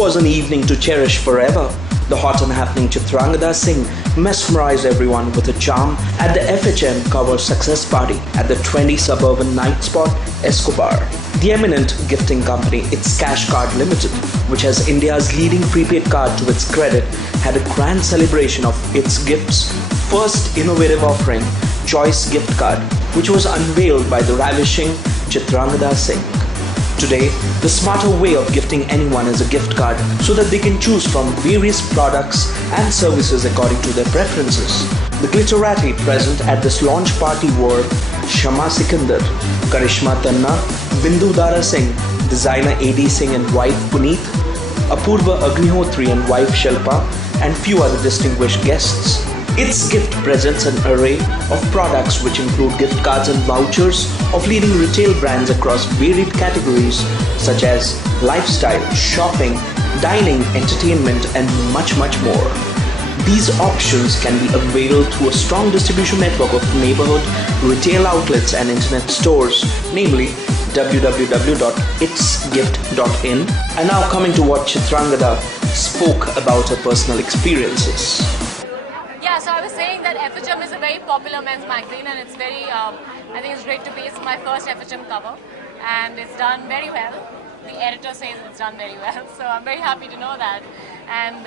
was an evening to cherish forever. The hot and happening Chitrangada Singh mesmerized everyone with a charm at the FHM cover success party at the 20 suburban night spot Escobar. The eminent gifting company It's Cash Card Limited, which has India's leading prepaid card to its credit, had a grand celebration of its gifts' first innovative offering, Choice Gift Card, which was unveiled by the ravishing Chitrangada Singh. Today, the smarter way of gifting anyone is a gift card so that they can choose from various products and services according to their preferences. The glitterati present at this launch party were Shama Sikandar, Karishma Tanna, Bindu Dara Singh, designer A.D. Singh and wife Puneet, Apurva Agnihotri and wife Shilpa, and few other distinguished guests. Its gift presents an array of products which include gift cards and vouchers of leading retail brands across varied categories such as lifestyle, shopping, dining, entertainment, and much more. These options can be availed through a strong distribution network of neighborhood retail outlets and internet stores, namely www.itsgift.in. And now coming to what Chitrangada spoke about her personal experiences. Yeah, so I was saying that FHM is a very popular men's magazine, and it's very, I think it's great to be. It's my first FHM cover, and it's done very well. The editor says it's done very well, so I'm very happy to know that. And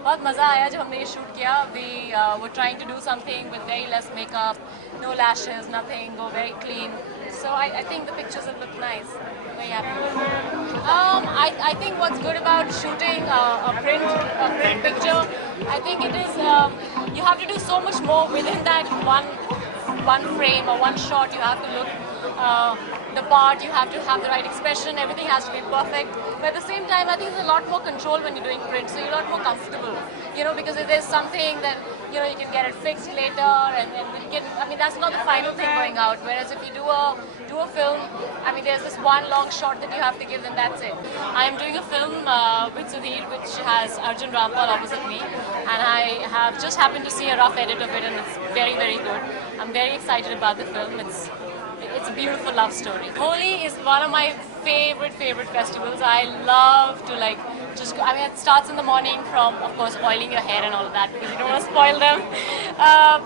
बहुत मज़ा आया जब हमने ये shoot किया. We were trying to do something with very less makeup, no lashes, nothing, go very clean. So I think the pictures will look nice. I'm very happy. I think what's good about shooting a print picture, I think it is you have to do so much more within that one frame or one shot. You have to look the part, you have to have the right expression, everything has to be perfect. But at the same time, I think there's a lot more control when you're doing print, so you're a lot more comfortable, because if there's something that, you can get it fixed later, and you can, that's not the final thing going out. Whereas if you do a film, there's this one long shot that you have to give, and that's it. I'm doing a film with Sudhir, which has Arjun Rampal opposite me, and I have just happened to see a rough edit of it, and it's very good. I'm very excited about the film. It's a beautiful love story. Holi is one of my favorite festivals. I love to just go. It starts in the morning from, of course, oiling your hair and all of that because you don't want to spoil them.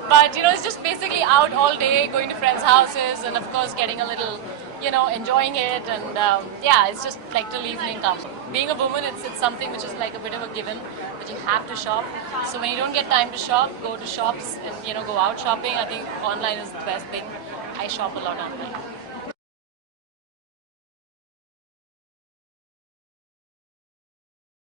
But it's just basically out all day, going to friends' houses, and of course getting a little, enjoying it. And yeah, it's just like till evening comes. Being a woman, it's something which is like a bit of a given that you have to shop. So when you don't get time to shop, go to shops and go out shopping. I think online is the best thing. I shop a lot online.